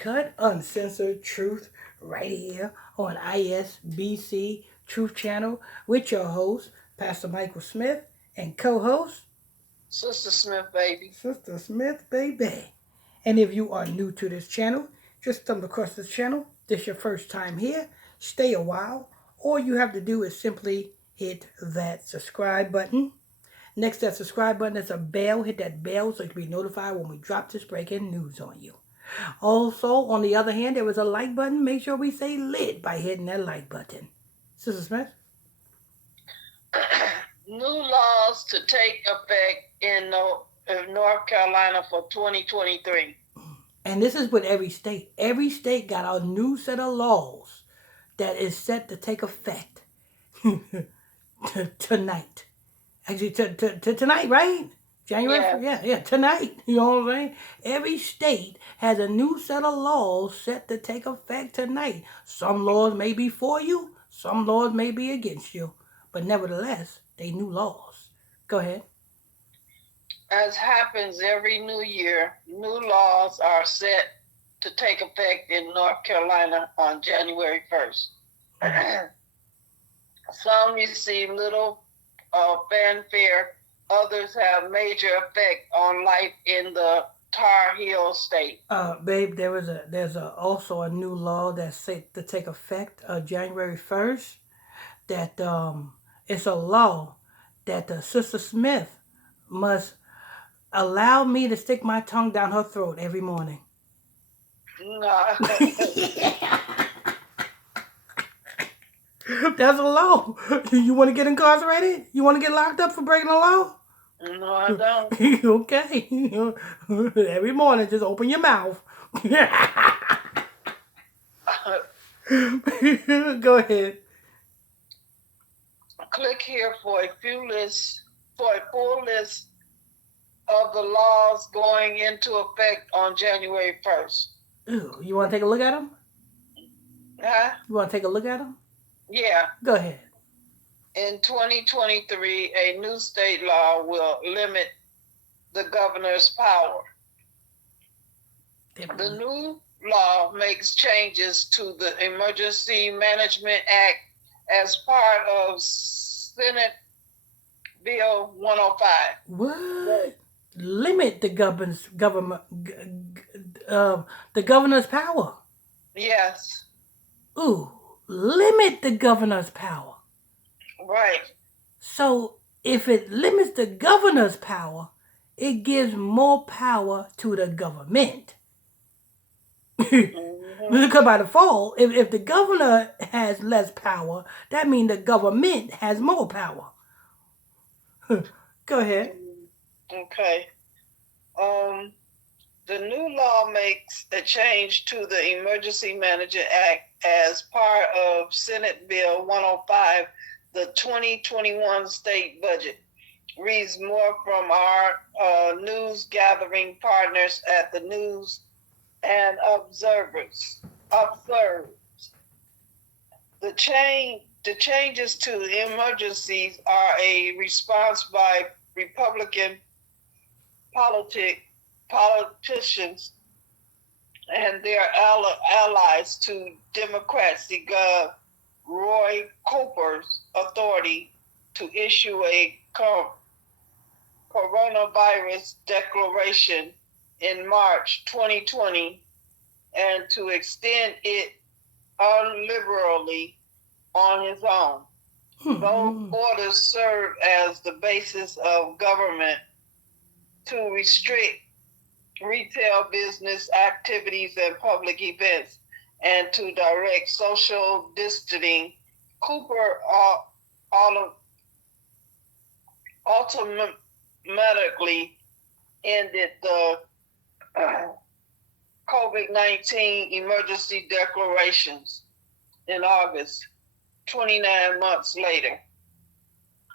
Uncut, uncensored truth right here on ISBC Truth Channel with your host, Pastor Michael Smith, and co host, Sister Smith, baby. Sister Smith, baby. And if you are new to this channel, just stumble across this channel, this your first time here, stay a while. All you have to do is simply hit that subscribe button. Next to that subscribe button is a bell. Hit that bell so you can be notified when we drop this breaking news on you. Also, on the other hand, there is a like button. Make sure we say lit by hitting that like button. Sister Smith? New laws to take effect in North Carolina for 2023. And this is with every state. Every state got a new set of laws that is set to take effect tonight. Actually, tonight, right? January, Yeah. yeah, tonight. You know what I'm saying? Every state has a new set of laws set to take effect tonight. Some laws may be for you, some laws may be against you, but nevertheless, they new laws. Go ahead. As happens every new year, new laws are set to take effect in North Carolina on January 1st. Some receive little fanfare, others have major effect on life in the Tar Heel state. Babe, there's also a new law that's set to take effect January 1st. That it's a law that Sister Smith must allow me to stick my tongue down her throat every morning. No, That's a law. You want to get incarcerated? You want to get locked up for breaking the law? no, I don't. Okay. Every morning, just open your mouth. Go ahead. Click here for a full list of the laws going into effect on January 1st. Ooh, you want to take a look at them? Huh? You want to take a look at them? Yeah. Go ahead. In 2023, a new state law will limit the governor's power. The new law makes changes to the Emergency Management Act as part of Senate Bill 105. What? Limit the the governor's power. Yes, Ooh, limit the governor's power. right. So if it limits the governor's power, it gives more power to the government. Mm-hmm. Because by default, if the governor has less power, that means the government has more power. Go ahead. Okay. Um, the new law makes a change to the Emergency Management Act as part of Senate Bill 105, the 2021 state budget. Reads more from our news gathering partners at the News and Observers. The changes to emergencies are a response by Republican politicians and their allies to Democrats, Roy Cooper's authority to issue a coronavirus declaration in March 2020 and to extend it unliberally on his own. Both orders serve as the basis of government to restrict retail business activities and public events and to direct social distancing. Cooper automatically ended the COVID-19 emergency declarations in August, 29 months later.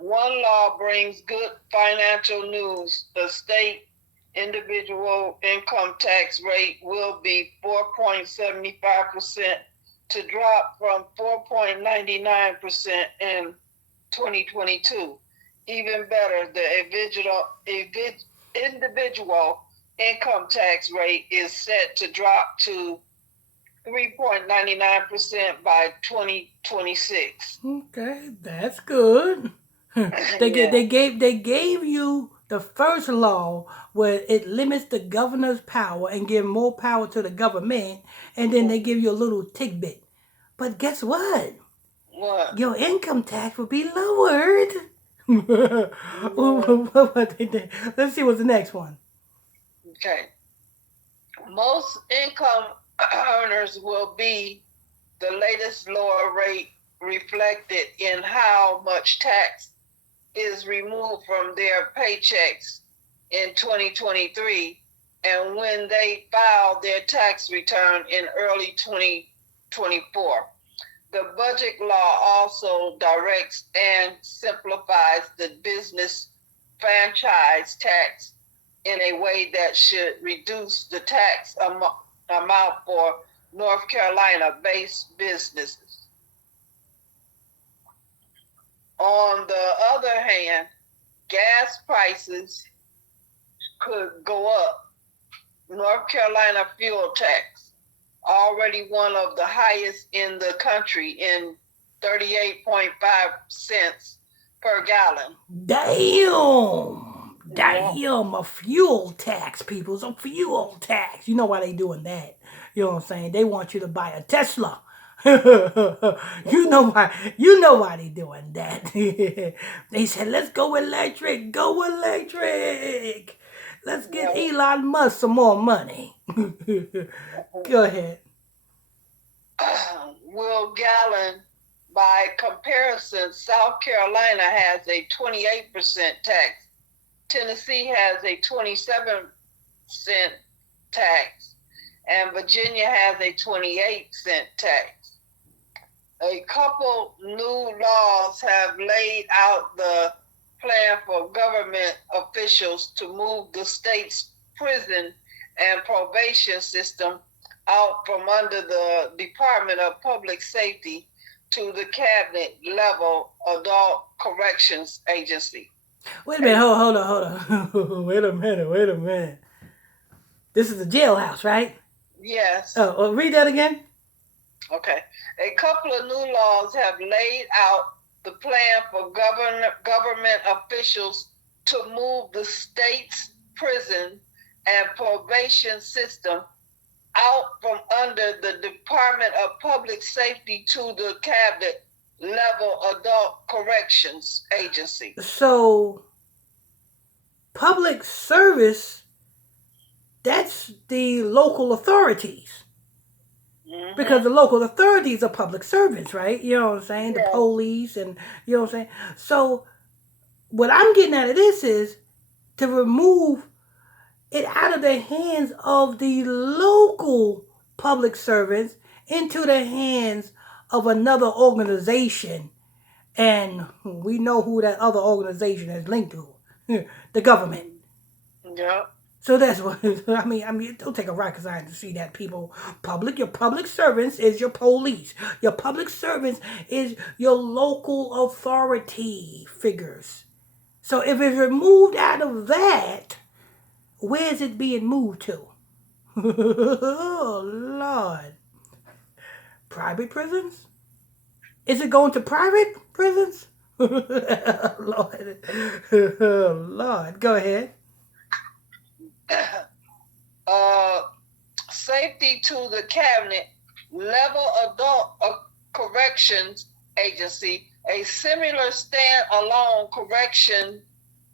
One law brings good financial news. The state individual income tax rate will be 4.75% to drop from 4.99% in 2022. Even better, the individual income tax rate is set to drop to 3.99% by 2026. Okay, that's good. Yeah. They gave you the first law where it limits the governor's power and give more power to the government, and then they give you a little tidbit. But guess what? What? Your income tax will be lowered. Yeah. What they did. Let's see what's the next one. Okay. Most income earners will be the latest lower rate reflected in how much tax is removed from their paychecks in 2023 and when they file their tax return in early 2024. The budget law also directs and simplifies the business franchise tax in a way that should reduce the tax amount for North Carolina-based businesses. On the other hand, gas prices could go up. North Carolina fuel tax, already one of the highest in the country in 38.5 cents per gallon. Damn. Yeah. Damn, a fuel tax, people. It's a fuel tax. You know why they doing that. You know what I'm saying? They want you to buy a Tesla. You know why they doing that. They said, let's go electric. Go electric. Let's get Yeah. Elon Musk some more money. Go ahead. Will gallon, by comparison, South Carolina has a 28% tax. Tennessee has a 27-cent tax, and Virginia has a 28-cent tax. A couple new laws have laid out the plan for government officials to move the state's prison and probation system out from under the Department of Public Safety to the cabinet level adult corrections agency. Wait a minute. Hold on. Wait a minute. This is a jailhouse, right? Yes. Read that again. Okay. A couple of new laws have laid out the plan for government officials to move the state's prison and probation system out from under the Department of Public Safety to the cabinet level adult corrections agency. So, public service, that's the local authorities. Mm-hmm. Because the local authorities are public servants, right? You know what I'm saying? Yeah. The police and, you know what I'm saying? So, what I'm getting out of this is to remove it out of the hands of the local public servants into the hands of another organization. And we know who that other organization is linked to. The government. Yeah. So that's what I mean. It don't take a rocket science to see that, people. Your public servants is your police. Your public servants is your local authority figures. So if it's removed out of that, where is it being moved to? Oh, Lord. Private prisons? Is it going to private prisons? Lord. Lord. Go ahead. Safety to the cabinet level adult corrections agency. A similar standalone correction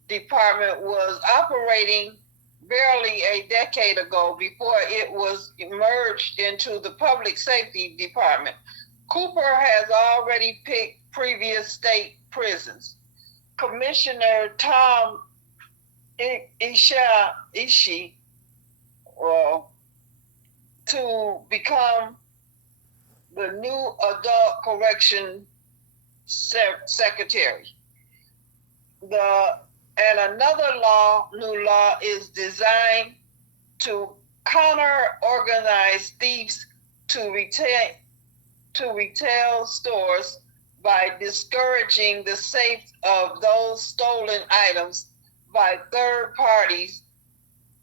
department was operating barely a decade ago before it was merged into the public safety department. Cooper has already picked previous state prisons. Commissioner Tom Ishii to become the new adult correction secretary. And another new law is designed to counter organized thieves to retail stores by discouraging the sale of those stolen items by third parties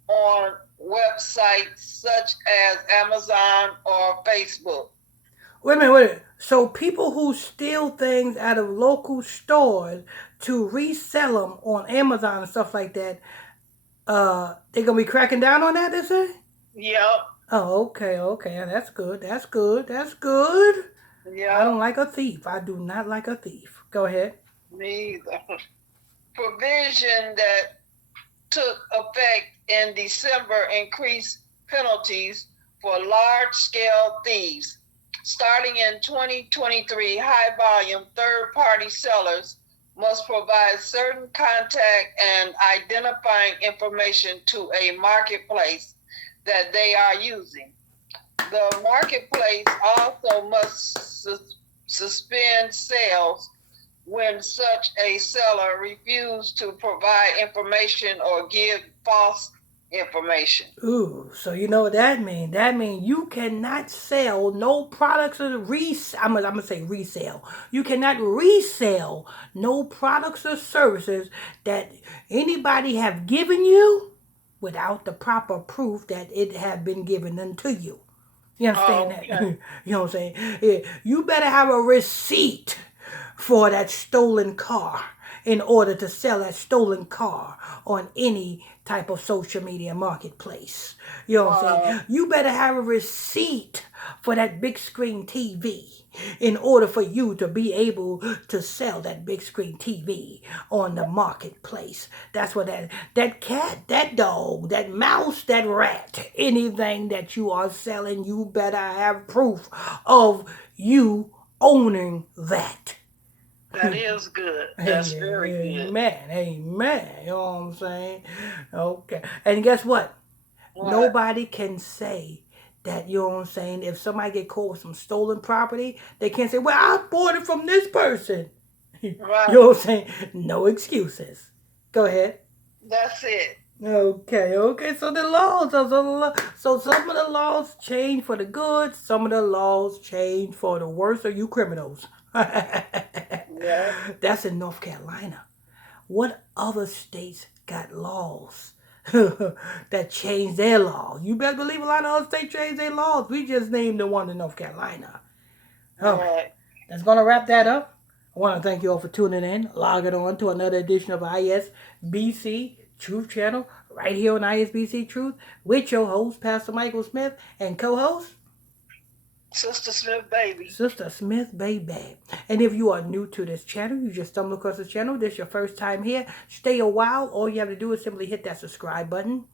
on websites such as Amazon or Facebook. Wait a minute, wait a minute. So people who steal things out of local stores to resell them on Amazon and stuff like that, they're gonna be cracking down on that, is it? Yep. Oh, okay, okay. That's good. That's good. That's good. I Yep. don't like a thief. I do not like a thief. Go ahead. Me either. Provision that took effect in December increased penalties for large-scale thieves. Starting in 2023, high-volume third-party sellers must provide certain contact and identifying information to a marketplace that they are using. The marketplace also must suspend sales when such a seller refuses to provide information or give false information. Ooh, so you know what that means? That means you cannot sell no products or I'm gonna say resale. You cannot resell no products or services that anybody have given you without the proper proof that it have been given unto you. You understand that? Okay. You know what I'm saying? Yeah, you better have a receipt for that stolen car in order to sell that stolen car on any type of social media marketplace. You know what I'm saying? You better have a receipt for that big screen TV in order for you to be able to sell that big screen TV on the marketplace. That's what that cat, that dog, that mouse, that rat, anything that you are selling, you better have proof of you owning that. That is good. That's very good. Amen. Amen. You know what I'm saying? Okay. And guess what? What? Nobody can say that, you know what I'm saying, if somebody get caught with some stolen property, they can't say, well, I bought it from this person. Right. You know what I'm saying? No excuses. Go ahead. That's it. Okay. So the laws, so some of the laws change for the good, some of the laws change for the worse of you criminals. Yeah. That's in North Carolina. What other states got laws that change their laws? You better believe a lot of other states change their laws. We just named the one in North Carolina. All right. That's going to wrap that up. I want to thank you all for tuning in, logging on to another edition of ISBC Truth Channel right here on ISBC Truth with your host, Pastor Michael Smith, and co-host, Sister Smith Baby. Sister Smith Baby. And if you are new to this channel, you just stumbled across this channel, this is your first time here, stay a while. All you have to do is simply hit that subscribe button.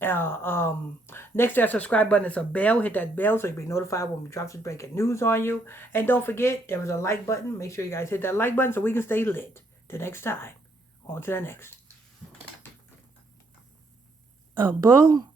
Next to that subscribe button is a bell. Hit that bell so you'll be notified when we drop some breaking news on you. And don't forget, there is a like button. Make sure you guys hit that like button so we can stay lit. Till next time. On to the next. Boo.